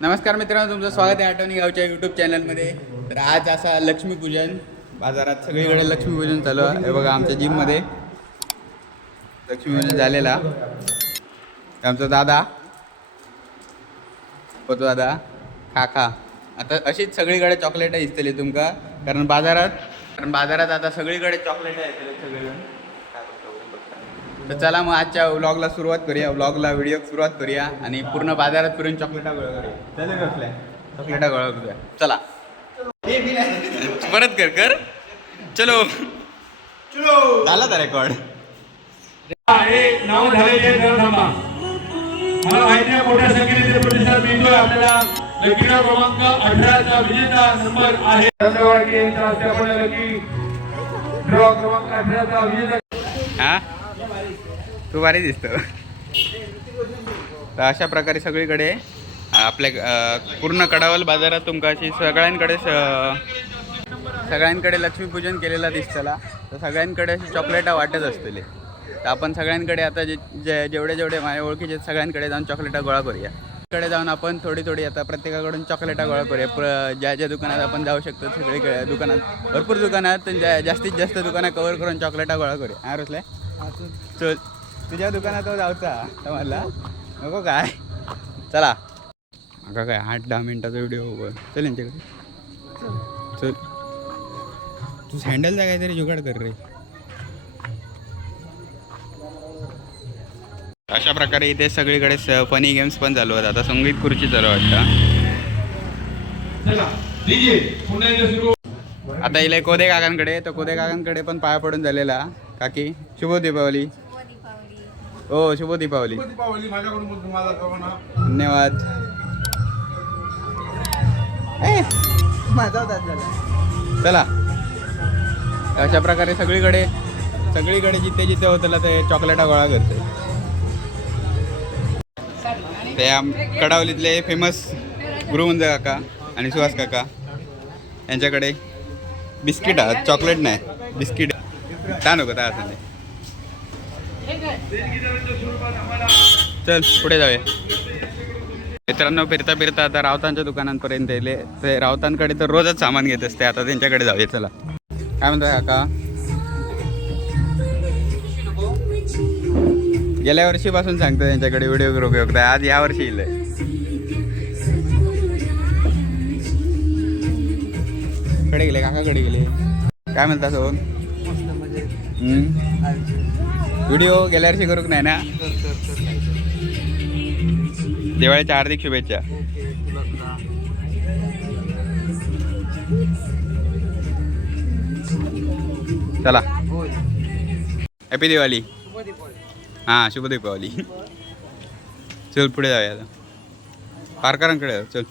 नमस्कार मित्रांनो तुमचं स्वागत आहे आठवणी गावच्या यूट्यूब चॅनलमध्ये तर आज असा लक्ष्मीपूजन बाजारात सगळीकडे लक्ष्मीपूजन चालू आहे. बघा आमच्या जिममध्ये लक्ष्मीपूजन झालेला. आमचा दादा. होतो दादा. काका. आता अशीच सगळीकडे चॉकलेट दिसतली तुमका. कारण बाजारात कारण बाजारात आता सगळीकडे चॉकलेट येतले सगळेजण तर चला मग आजच्या व्लॉगला सुरुवात करूया. व्लॉगला व्हिडिओ सुरुवात करूया आणि पूर्ण बाजारात फिरून चॉकलेटा गोळा करूया. चॉकलेटा गोळा करूया. चला. परत कर कर. चलो. चलो झाला तर रेकॉर्ड नाव झालेले मला माहिती आहे मोठ्या संख्येने प्रतिसाद मिळतोय. आपल्याला लकीला क्रमांक अठराचा विजेता नंबर आहे. धन्यवाद की ड्रॉ क्रमांक अठराचा विजेता. हा? तू भारी दिसतो. तर अशा प्रकारे सगळीकडे आपल्या पूर्ण कडावल बाजारात तुमका अशी सगळ्यांकडे सगळ्यांकडे लक्ष्मीपूजन केलेला दिसतला तर सगळ्यांकडे अशी चॉकलेटा वाटत असतली. तर आपण सगळ्यांकडे आता जे जे- जेवढे जेवढे माझ्या ओळखीचे सगळ्यांकडे जाऊन चॉकलेटा गोळा करूया. कडे जाऊन आपण थोडी थोडी आता प्रत्येकाकडून चॉकलेटा गोळा करूया. प्र ज्या ज्या दुकानात आपण जाऊ शकतो सगळीकडे दुकानात भरपूर दुकानात ज्या जास्तीत जास्त दुकानात कवर करून चॉकलेटा गोळा करूया. हा चल. तुझ्या दुकानात जाऊचा मला नको काय? चला. अगं काय आठ दहा मिनिटाचा व्हिडिओ चल यांच्याकडे. चल. तू सँडलचा काहीतरी जुगाड कर रे. अशा प्रकारे इथे सगळीकडे फनी गेम्स पण चालू आहेत. आता संगीत खुर्ची चालू आहे वाटतं. आता इले कोदे काकांकडे तर कोदे काकांकडे पण पाया पडून झालेला. काकी शुभ दीपावली. हो शुभ दीपावली. धन्यवाद. चला. अशा प्रकारे सगळीकडे सगळीकडे जिथे जिथे होतं ते चॉकलेटा गोळा करते ते आम कडावलीतले फेमस गुरुमंज काका आणि सुहास काका यांच्याकडे बिस्किट आहेत. चॉकलेट नाही बिस्किट. छान नको त्या असं नाही चल पुढे जाऊया. मित्रांनो फिरता फिरता आता रावतांच्या दुकानांपर्यंत येले. ते रावतांकडे तर रोजच सामान घेत असते. आता त्यांच्याकडे जाऊया चला. काय म्हणताय काका? गेल्या वर्षीपासून सांगतो त्यांच्याकडे व्हिडिओ उपयोग आज या वर्षी येईल कडे गेले काकाकडे गेले. काय म्हणता सोन व्हिडिओ गेल्या वर्षी करूक नाही ना? दिवाळीच्या हार्दिक शुभेच्छा. चला. हॅपी दिवाळी हां शुभ दीपावली. चल पुढे जाऊया आता. पारकरांकडे जाऊ, चल.